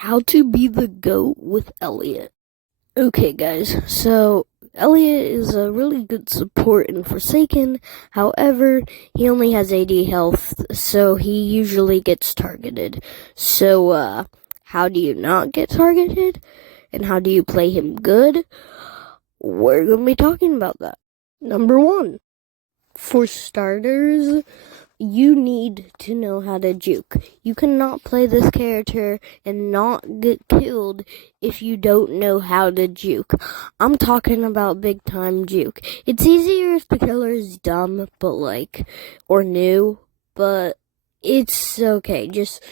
How to be the GOAT with Elliot. Okay, guys, so Elliot is a really good support in Forsaken. However, he only has 80 health, so he usually gets targeted. So, how do you not get targeted? And how do you play him good? We're going to be talking about that. Number one, for starters, you need to know how to juke. You cannot play this character and not get killed if you don't know how to juke. I'm talking about big time juke. It's easier if the killer is dumb, or new, but it's okay. Just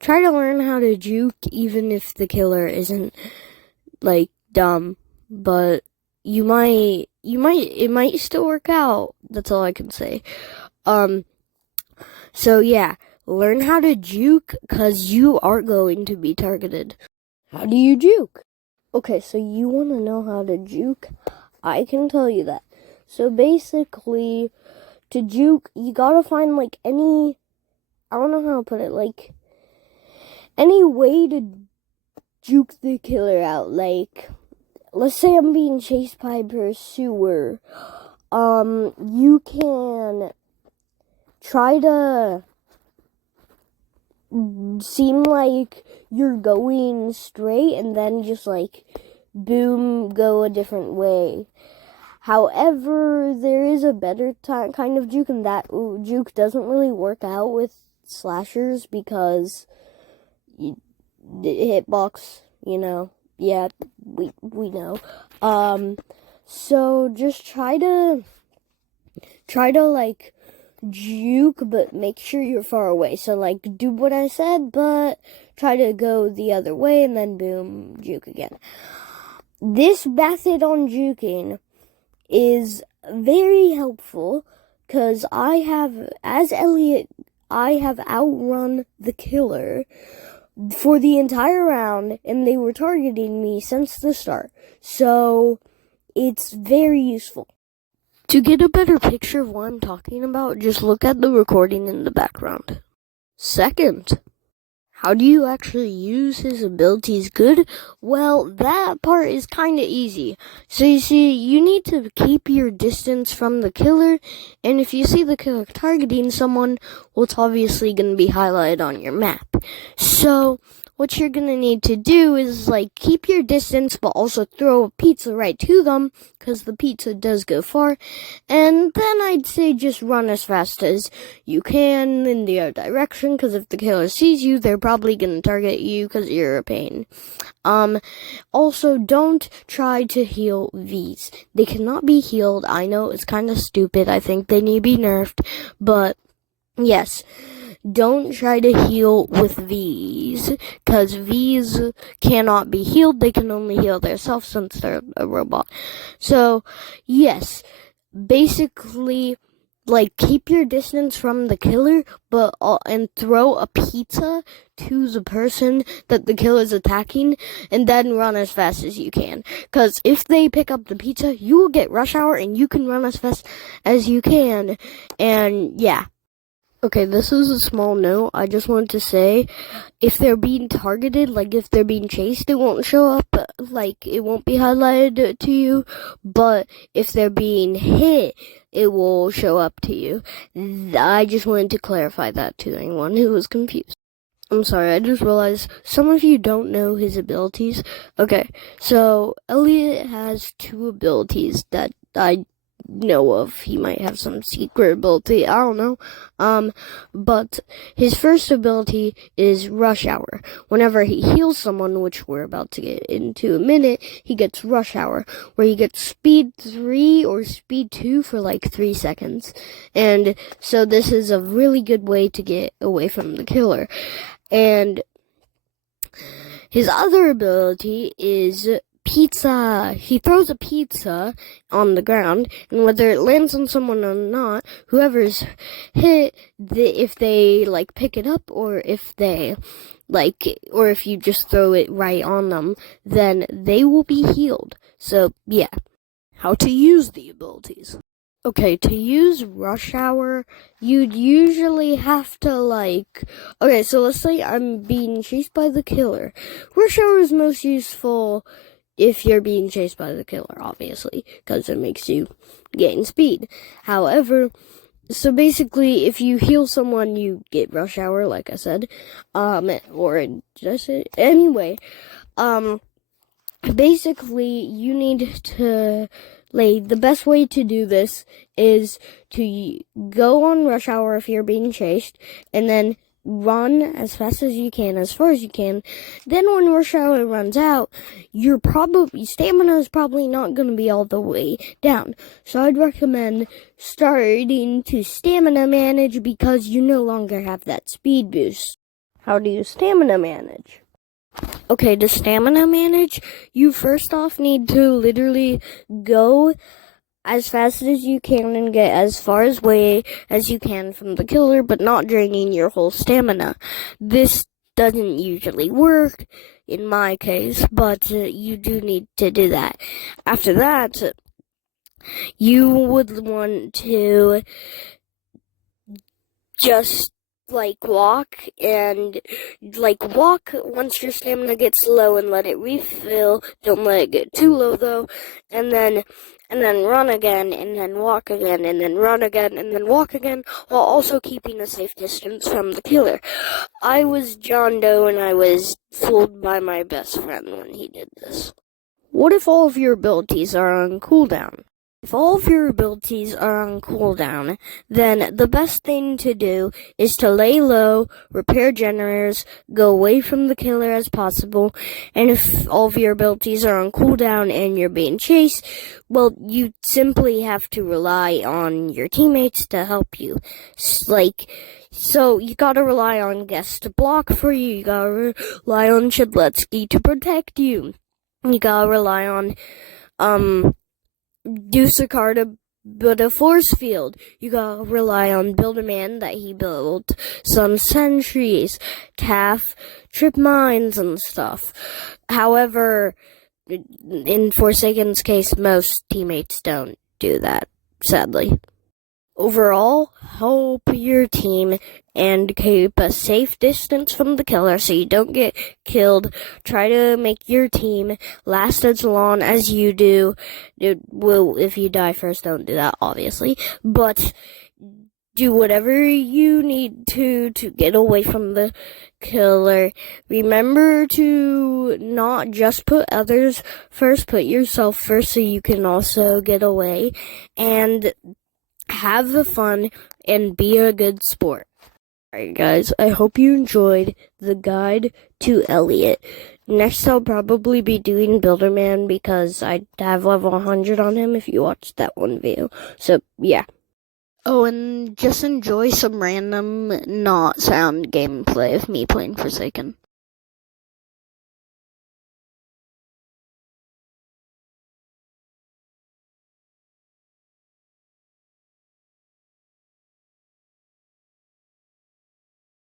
try to learn how to juke even if the killer isn't, dumb, but it might still work out. That's all I can say. So yeah, learn how to juke, cause you are going to be targeted. How do you juke? Okay, so you want to know how to juke? I can tell you that. So basically, to juke, you gotta find I don't know how to put it, any way to juke the killer out. Let's say I'm being chased by a pursuer. You can try to seem like you're going straight and then just boom, go a different way. However, there is a better kind of juke, and that juke doesn't really work out with slashers because the hitbox, yeah, we know. So just try to juke, but make sure you're far away. So do what I said, but try to go the other way and then boom, juke again. This method on juking is very helpful because as Elliot, I have outrun the killer for the entire round, and they were targeting me since the start. So it's very useful. To get a better picture of what I'm talking about, just look at the recording in the background. Second, how do you actually use his abilities good? Well, that part is kind of easy. So you see, you need to keep your distance from the killer, and if you see the killer targeting someone, well, it's obviously going to be highlighted on your map. So what you're going to need to do is keep your distance, but also throw a pizza right to them, because the pizza does go far. And then I'd say just run as fast as you can in the other direction, because if the killer sees you, they're probably going to target you because you're a pain. Also, don't try to heal Vs. They cannot be healed. I know it's kind of stupid. I think they need to be nerfed, but yes. Don't try to heal with Vs, because Vs cannot be healed. They can only heal themselves since they're a robot. So, yes, basically, keep your distance from the killer, and throw a pizza to the person that the killer's attacking, and then run as fast as you can. Because if they pick up the pizza, you will get rush hour, and you can run as fast as you can, and yeah. Okay, this is a small note. I just wanted to say, if they're being targeted, if they're being chased, it won't show up, it won't be highlighted to you, but if they're being hit, it will show up to you. I just wanted to clarify that to anyone who was confused. I'm sorry, I just realized some of you don't know his abilities. Okay, so Elliot has two abilities that I know of. He might have some secret ability, I don't know. But his first ability is Rush Hour. Whenever he heals someone, which we're about to get into a minute, he gets Rush Hour, where he gets Speed 3 or Speed 2 for 3 seconds. And so this is a really good way to get away from the killer. And his other ability is pizza. He throws a pizza on the ground, and whether it lands on someone or not, whoever's hit, if they pick it up, or if they or if you just throw it right on them, then they will be healed. So yeah, how to use the abilities. Okay, to use Rush Hour, you'd usually have to okay, so let's say I'm being chased by the killer. Rush Hour is most useful if you're being chased by the killer, obviously, because it makes you gain speed. However, so basically, if you heal someone, you get Rush Hour, like I said, or just anyway, basically, you need to the best way to do this is to go on Rush Hour if you're being chased, and then run as fast as you can, as far as you can. Then when Rush Hour runs out, your stamina is probably not going to be all the way down. So I'd recommend starting to stamina manage because you no longer have that speed boost. How do you stamina manage? Okay, to stamina manage, you first off need to literally go as fast as you can and get as far away as you can from the killer, but not draining your whole stamina. This doesn't usually work in my case, but you do need to do that. After that, you would want to just walk once your stamina gets low and let it refill. Don't let it get too low though, and then run again, and then walk again, and then run again, and then walk again, while also keeping a safe distance from the killer. I was John Doe and I was fooled by my best friend when he did this. What if all of your abilities are on cooldown? If all of your abilities are on cooldown, then the best thing to do is to lay low, repair generators, go away from the killer as possible, and if all of your abilities are on cooldown and you're being chased, well, you simply have to rely on your teammates to help you. So you gotta rely on Guest to block for you, you gotta rely on Chidletsky to protect you, you gotta rely on, Dusakar to build a force field. You gotta rely on Builderman that he built some sentries, Taff, trip mines and stuff. However, in Forsaken's case, most teammates don't do that, sadly. Overall, help your team and keep a safe distance from the killer so you don't get killed. Try to make your team last as long as you do. If you die first, don't do that, obviously. But do whatever you need to get away from the killer. Remember to not just put others first, put yourself first so you can also get away. And have fun and be a good sport. Alright guys, I hope you enjoyed the guide to Elliot. Next I'll probably be doing Builderman because I have level 100 on him if you watched that one video. So yeah. Oh, and just enjoy some random not sound gameplay of me playing Forsaken.